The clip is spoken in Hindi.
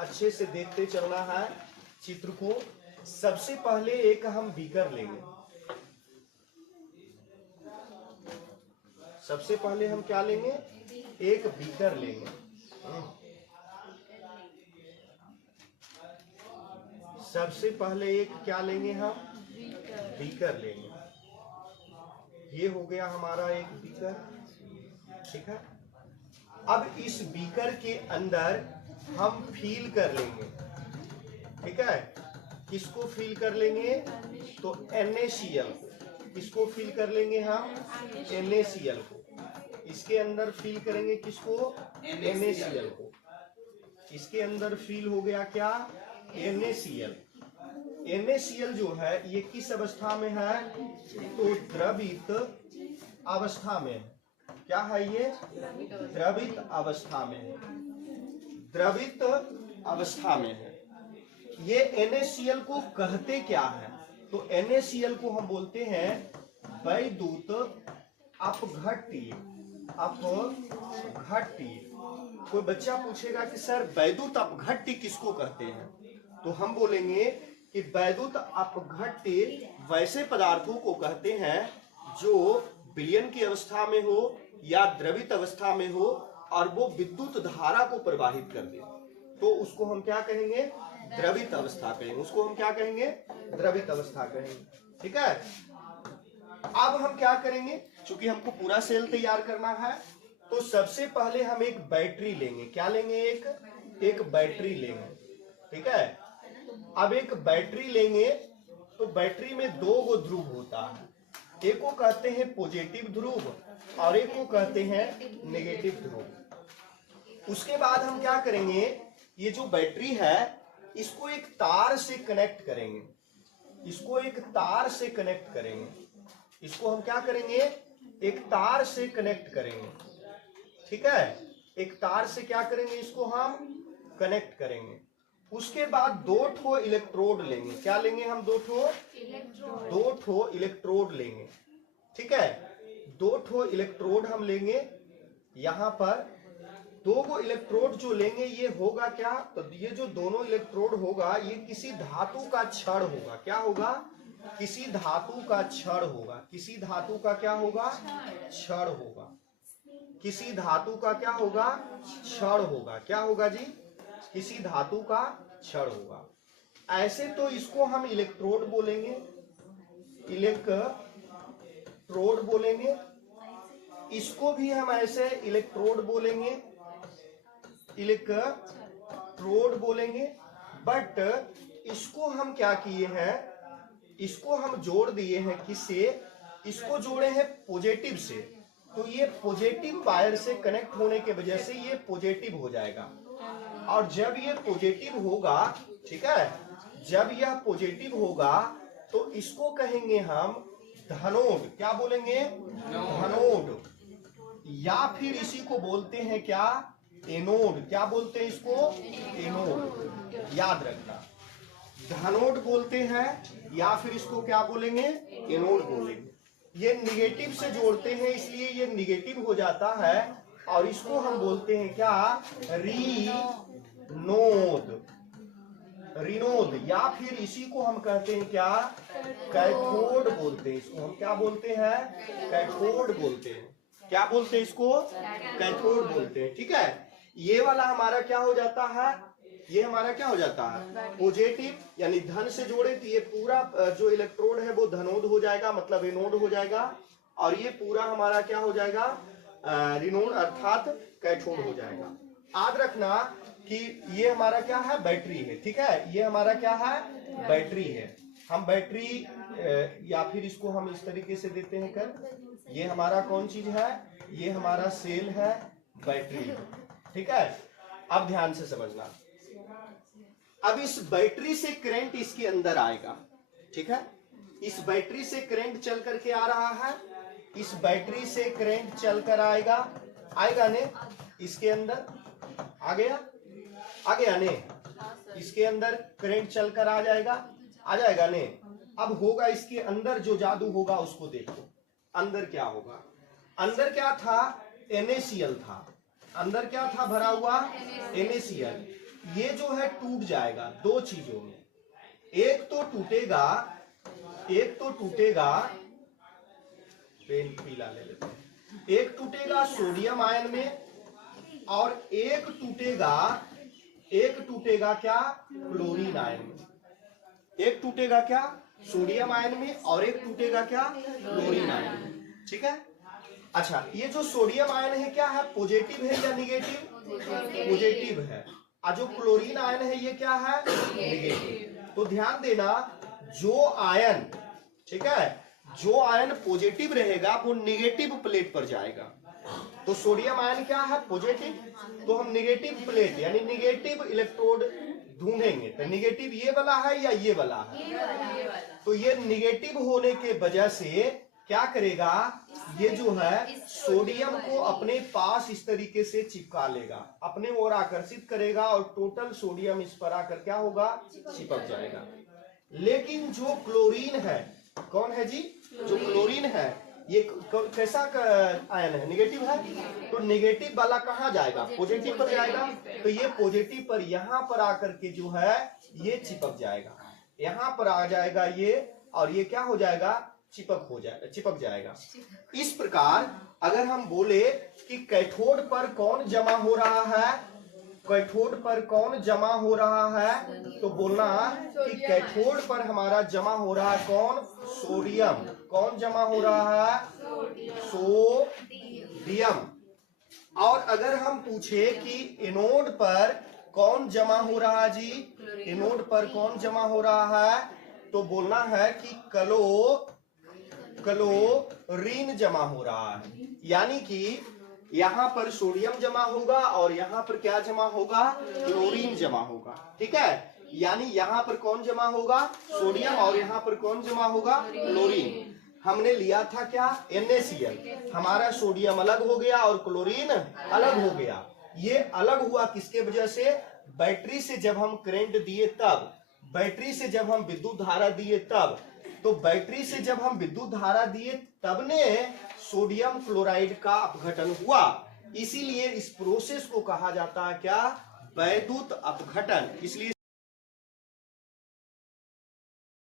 अच्छे से देखते चलना है चित्र को। सबसे पहले एक हम बीकर लेंगे। सबसे पहले हम क्या लेंगे? एक बीकर लेंगे। सबसे पहले एक क्या लेंगे? हम बीकर लेंगे। ये हो गया हमारा एक बीकर, ठीक है। अब इस बीकर के अंदर हम फील कर लेंगे, ठीक है। किसको फील कर लेंगे? तो NaCl को। किसको फील कर लेंगे हम? NaCl को। इसके अंदर फील करेंगे किसको? NaCl को। इसके अंदर फील हो गया क्या? NaCl। NaCl जो है ये किस अवस्था में है? तो द्रवित अवस्था में है। क्या है ये? द्रवित अवस्था में है। द्रवित अवस्था में है। ये NaCl को कहते क्या है? तो NaCl को हम बोलते हैं वैद्युत अपघट्य। अपघट्य। कोई बच्चा पूछेगा कि सर वैद्युत अपघट्य किसको कहते हैं? तो हम बोलेंगे कि वैद्युत अपघट्य वैसे पदार्थों को कहते हैं जो विलयन की अवस्था में हो या द्रवित अवस्था में हो और वो विद्युत धारा को प्रवाहित कर दे, तो उसको हम क्या कहेंगे? द्रवित अवस्था कहेंगे। उसको हम क्या कहेंगे? द्रवित अवस्था कहेंगे, ठीक है। अब हम क्या करेंगे? क्योंकि हमको पूरा सेल तैयार करना है, तो सबसे पहले हम एक बैटरी लेंगे। क्या लेंगे? एक बैटरी लेंगे, ठीक है। अब एक बैटरी लेंगे तो बैटरी में दो गो ध्रुव होता है। एक को कहते हैं पॉजिटिव ध्रुव और एक को कहते हैं नेगेटिव ध्रुव। उसके बाद हम क्या करेंगे? ये जो बैटरी है इसको एक तार से कनेक्ट करेंगे। इसको एक तार से कनेक्ट करेंगे। इसको हम क्या करेंगे? एक तार से कनेक्ट करेंगे, ठीक है। एक तार से क्या करेंगे? इसको हम कनेक्ट करेंगे। उसके बाद दो ठो इलेक्ट्रोड लेंगे। क्या लेंगे हम? दो ठो इलेक्ट्रोड लेंगे, ठीक है। दो ठो इलेक्ट्रोड हम लेंगे। यहां पर दो गो इलेक्ट्रोड जो लेंगे ये होगा क्या? तो ये जो दोनों इलेक्ट्रोड होगा ये किसी धातु का छड़ होगा। क्या होगा? किसी धातु का छड़ होगा। किसी धातु का क्या होगा? छड़ होगा। किसी धातु का क्या होगा? छड़ होगा। क्या होगा जी? किसी धातु का छड़ होगा। ऐसे तो इसको हम इलेक्ट्रोड बोलेंगे, इलेक्ट्रोड बोलेंगे। इसको भी हम ऐसे इलेक्ट्रोड बोलेंगे, इलेक्ट्रोड बोलेंगे। बट इसको हम क्या किए हैं? इसको हम जोड़ दिए हैं किससे? इसको जोड़े हैं पॉजिटिव से। तो ये पॉजिटिव वायर से कनेक्ट होने के वजह से ये पॉजिटिव हो जाएगा। और जब ये पॉजिटिव होगा, ठीक है, जब यह पॉजिटिव होगा तो इसको कहेंगे हम धनोड। क्या बोलेंगे? धनोड। या फिर इसी को बोलते हैं क्या? एनोड। क्या बोलते हैं इसको? एनोड। याद रखना, धनोड बोलते हैं या फिर इसको क्या बोलेंगे? एनोड बोलेंगे। ये निगेटिव से जोड़ते हैं इसलिए ये निगेटिव हो जाता है और इसको हम बोलते हैं क्या? रीनोद। रीनोद। या फिर इसी को हम कहते हैं क्या? कैथोड बोलते हैं। इसको हम क्या बोलते हैं? कैथोड बोलते हैं। क्या बोलते हैं इसको? कैथोड बोलते हैं, ठीक है। ये वाला हमारा क्या हो जाता है? ये हमारा क्या हो जाता है? पॉजिटिव, यानी धन से जोड़े तो ये पूरा जो इलेक्ट्रोड है वो धनोड हो जाएगा, मतलब एनोड हो जाएगा। और ये पूरा हमारा क्या हो जाएगा? ऋणोड अर्थात कैथोड हो जाएगा। याद रखना कि ये हमारा क्या है? बैटरी है, ठीक है। ये हमारा क्या है? बैटरी है। हम बैटरी या फिर इसको हम इस तरीके से देते हैं कर, ये हमारा कौन चीज है? ये हमारा सेल है, बैटरी है, ठीक है। अब ध्यान से समझना। अब इस बैटरी से करंट इसके अंदर आएगा, ठीक है। इस बैटरी से करंट चल करके आ रहा है। इस बैटरी से करंट चल कर आएगा ने इसके अंदर आ गया ने इसके अंदर करंट चलकर आ जाएगा ने। अब होगा इसके अंदर जो जादू होगा उसको देखो। अंदर क्या होगा? अंदर क्या था? NaCl था। अंदर क्या था भरा हुआ? NaCl। ये जो है टूट जाएगा दो चीजों में। एक तो टूटेगा, पेन पीला ले लेते हैं, एक टूटेगा सोडियम आयन में और एक टूटेगा क्या, क्लोरीन आयन में। एक टूटेगा क्या, सोडियम आयन में और एक टूटेगा क्या, क्लोरीन आयन में। ठीक है। अच्छा, ये जो सोडियम आयन है क्या है, पॉजिटिव है या निगेटिव? पॉजिटिव है। और जो क्लोरीन आयन है ये क्या है, निगेटिव। तो ध्यान देना, जो आयन, ठीक है, जो आयन पॉजिटिव रहेगा वो निगेटिव प्लेट पर जाएगा। तो सोडियम आयन क्या है, पॉजिटिव, तो हम निगेटिव प्लेट यानी निगेटिव इलेक्ट्रोड ढूंढेंगे। तो निगेटिव ये वाला है या ये वाला है? तो ये निगेटिव होने के वजह से क्या करेगा, ये जो है सोडियम को अपने पास इस तरीके से चिपका लेगा, अपने ओर आकर्षित करेगा और टोटल सोडियम इस पर आकर क्या होगा, चिपक जाएगा। लेकिन जो क्लोरीन है, कौन है जी, जो क्लोरीन है, ये कैसा आयन है, निगेटिव है। तो निगेटिव वाला कहाँ जाएगा, पॉजिटिव पर जाएगा। तो ये पॉजिटिव पर यहाँ पर आकर के जो है ये चिपक जाएगा, यहाँ पर आ जाएगा ये, और ये क्या हो जाएगा, चिपक जाएगा। इस प्रकार अगर हम बोले कि कैथोड पर कौन जमा हो रहा है, कैथोड पर कौन जमा हो रहा है, तो बोलना कि कैथोड पर हमारा जमा हो रहा है कौन, सोडियम। कौन जमा हो रहा है, सोडियम। और अगर हम पूछे कि एनोड पर कौन जमा हो रहा है जी, एनोड पर कौन जमा हो रहा है, तो बोलना है कि क्लोरीन जमा हो रहा है। यानी कि यहां पर सोडियम जमा होगा और यहां पर क्या जमा होगा, क्लोरीन जमा होगा। ठीक है, यानी यहां पर कौन जमा होगा, सोडियम, और यहां पर कौन जमा होगा, क्लोरीन। हमने लिया था क्या, NaCl, हमारा सोडियम अलग हो गया और क्लोरीन अलग हो गया। ये अलग हुआ किसके वजह से, बैटरी से जब हम करंट दिए तब, बैटरी से जब हम विद्युत धारा दिए तब, तो बैटरी से जब हम विद्युत धारा दिए तब ने सोडियम क्लोराइड का अपघटन हुआ। इसीलिए इस प्रोसेस को कहा जाता है क्या, वैद्युत अपघटन। इसलिए